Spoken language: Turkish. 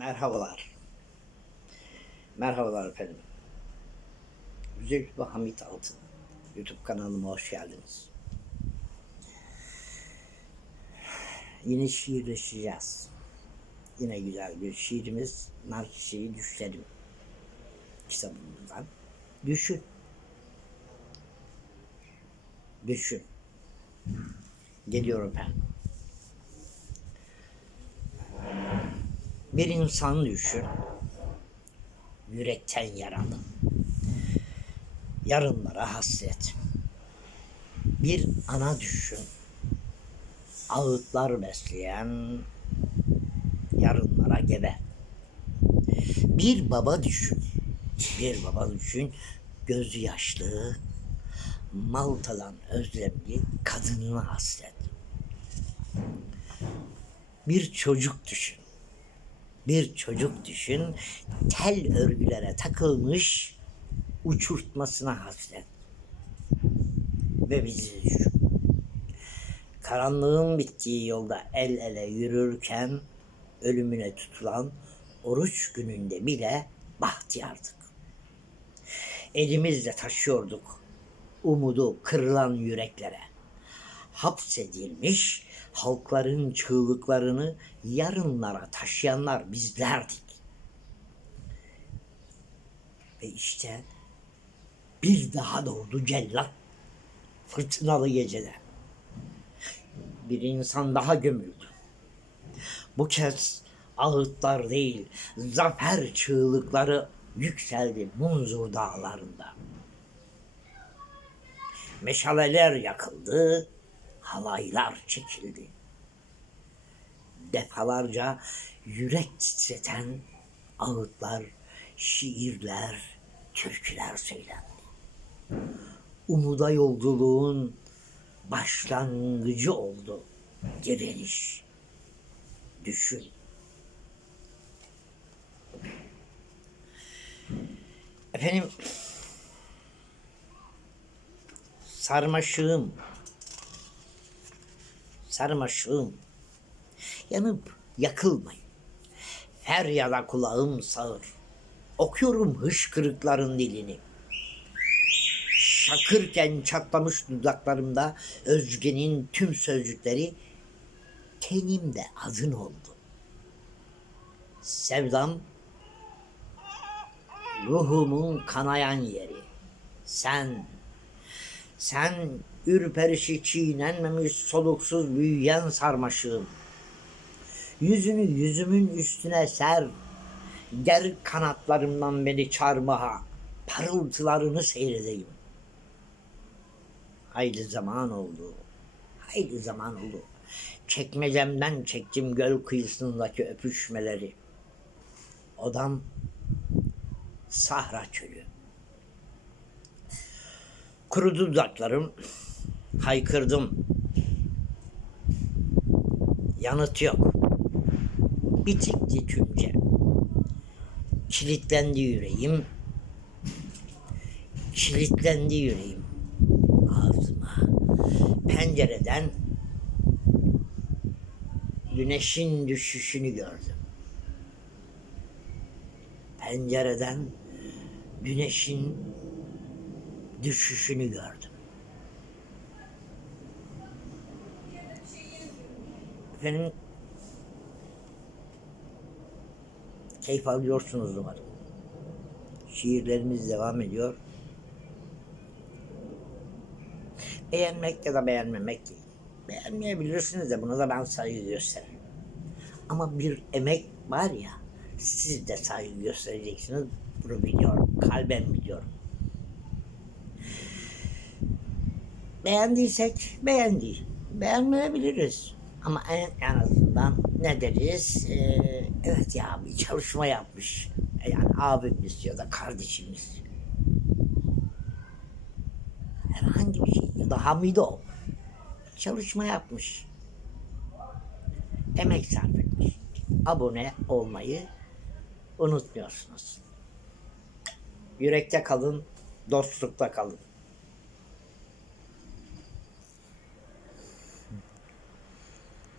Merhabalar. Merhabalar efendim. Zülfü Hamit Altın. YouTube kanalıma hoş geldiniz. Yine şiirleşeceğiz. Yine güzel bir şiirimiz. Nar Çiçeği Düşlerim kitabımızdan. Düşün. Düşün. Geliyorum ben. Bir insan düşün. Yürekten yaralı. Yarınlara hasret. Bir ana düşün. Ağıtlar besleyen yarınlara gebe. Bir baba düşün. Bir baba düşün. Gözü yaşlı, Malta'dan özlemli kadınına hasret. Bir çocuk düşün bir çocuk düşün, tel örgülere takılmış, uçurtmasına hasret. Ve bizi düşün. Karanlığın bittiği yolda el ele yürürken ölümüne tutulan oruç gününde bile bahtiyardık. Elimizle taşıyorduk umudu kırılan yüreklere. Hapsedilmiş halkların çığlıklarını yarınlara taşıyanlar bizlerdik. Ve işte bir daha doğdu cellat fırtınalı gecede. Bir insan daha gömüldü. Bu kez ağıtlar değil, zafer çığlıkları yükseldi Munzur dağlarında. Meşaleler yakıldı, halaylar çekildi. Defalarca yürek titreten ağıtlar, şiirler, türküler söylendi. Umuda yolculuğun başlangıcı oldu direniş. Düşün. Efendim sarmaşığım sarmaşığım yanıp yakılmayın. Her yala kulağım sağır. Okuyorum hışkırıkların dilini. Şakırken çatlamış dudaklarımda Özge'nin tüm sözcükleri tenimde adın oldu. Sevdam ruhumun kanayan yeri. Sen, sen ürperişi çiğnenmemiş soluksuz büyüyen sarmaşığım. Yüzünü yüzümün üstüne ser. Ger kanatlarımdan beni çarmıha, parıltılarını seyredeyim. Hayli zaman oldu. Hayli zaman oldu. Çekmecemden çektim göl kıyısındaki öpüşmeleri. Odam Sahra çölü. Kurudu dudaklarım, haykırdım. Yanıt yok. Bitikti tümce. Kilitlendi yüreğim. Kilitlendi yüreğim. Ağzıma. Pencereden güneşin düşüşünü gördüm. Pencereden güneşin düşüşünü gördüm. Efendim keyif alıyorsunuz umarım. Şiirlerimiz devam ediyor. Beğenmek ya da beğenmemek değil. Beğenmeyebilirsiniz de buna da ben saygı gösteririm. Ama bir emek var ya, siz de saygı göstereceksiniz. Bunu biliyorum, kalben biliyorum. Beğendiysek beğendi. Beğenmeyebiliriz. Ama en, en azından ne deriz? Ee, evet ya bir çalışma yapmış. Yani abimiz ya da kardeşimiz. Herhangi bir şey ya da Hamido. Çalışma yapmış. Emek sarf etmiş. Abone olmayı unutmuyorsunuz. Yürekte kalın, dostlukta kalın.